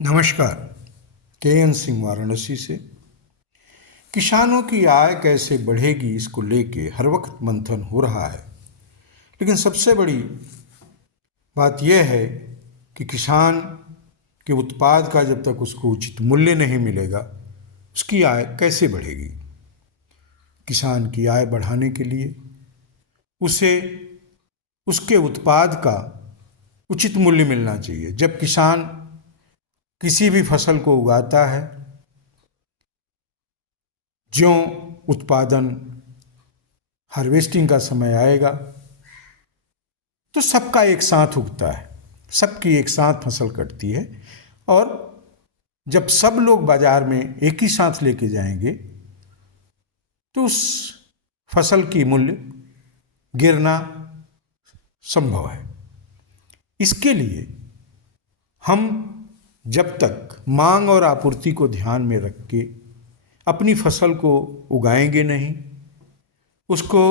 नमस्कार। के.एन. सिंह वाराणसी से। किसानों की आय कैसे बढ़ेगी, इसको लेके हर वक्त मंथन हो रहा है। लेकिन सबसे बड़ी बात यह है कि किसान के उत्पाद का जब तक उसको उचित मूल्य नहीं मिलेगा, उसकी आय कैसे बढ़ेगी। किसान की आय बढ़ाने के लिए उसे उसके उत्पाद का उचित मूल्य मिलना चाहिए। जब किसान किसी भी फसल को उगाता है, ज्यों उत्पादन हार्वेस्टिंग का समय आएगा तो सबका एक साथ उगता है, सबकी एक साथ फसल कटती है। और जब सब लोग बाजार में एक ही साथ लेके जाएंगे तो उस फसल की मूल्य गिरना संभव है। इसके लिए हम जब तक मांग और आपूर्ति को ध्यान में रख के अपनी फसल को उगाएंगे नहीं, उसको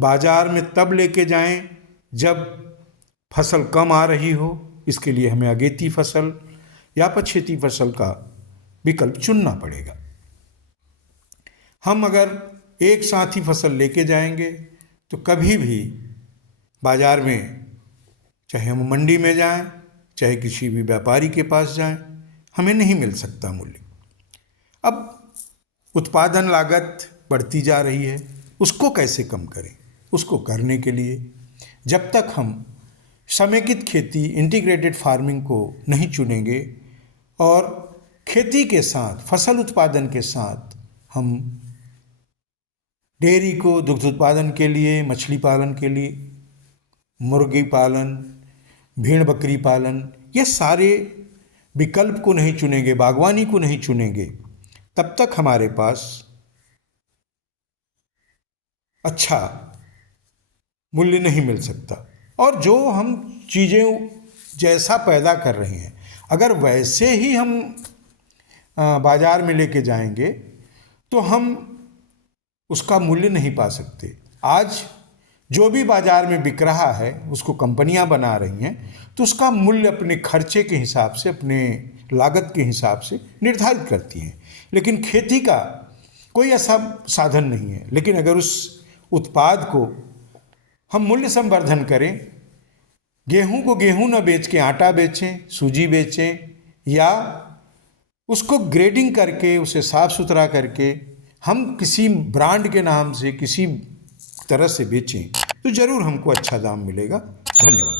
बाजार में तब लेके जाएं जब फसल कम आ रही हो। इसके लिए हमें अगेती फसल या पछेती फसल का विकल्प चुनना पड़ेगा। हम अगर एक साथ ही फसल लेके जाएंगे तो कभी भी बाजार में, चाहे हम मंडी में जाएं, चाहे किसी भी व्यापारी के पास जाएं, हमें नहीं मिल सकता मूल्य। अब उत्पादन लागत बढ़ती जा रही है, उसको कैसे कम करें। उसको करने के लिए जब तक हम समेकित खेती, इंटीग्रेटेड फार्मिंग को नहीं चुनेंगे और खेती के साथ, फसल उत्पादन के साथ हम डेयरी को दुग्ध उत्पादन के लिए, मछली पालन के लिए, मुर्गी पालन, भेड़ बकरी पालन, ये सारे विकल्प को नहीं चुनेंगे, बागवानी को नहीं चुनेंगे, तब तक हमारे पास अच्छा मूल्य नहीं मिल सकता। और जो हम चीज़ें जैसा पैदा कर रहे हैं, अगर वैसे ही हम बाजार में लेके जाएंगे तो हम उसका मूल्य नहीं पा सकते। आज जो भी बाजार में बिक रहा है उसको कंपनियां बना रही हैं, तो उसका मूल्य अपने खर्चे के हिसाब से, अपने लागत के हिसाब से निर्धारित करती हैं। लेकिन खेती का कोई ऐसा साधन नहीं है। लेकिन अगर उस उत्पाद को हम मूल्य संवर्धन करें, गेहूं को गेहूं न बेच के आटा बेचें, सूजी बेचें, या उसको ग्रेडिंग करके, उसे साफ सुथरा करके हम किसी ब्रांड के नाम से किसी तरह से बेचें, तो जरूर हमको अच्छा दाम मिलेगा। धन्यवाद।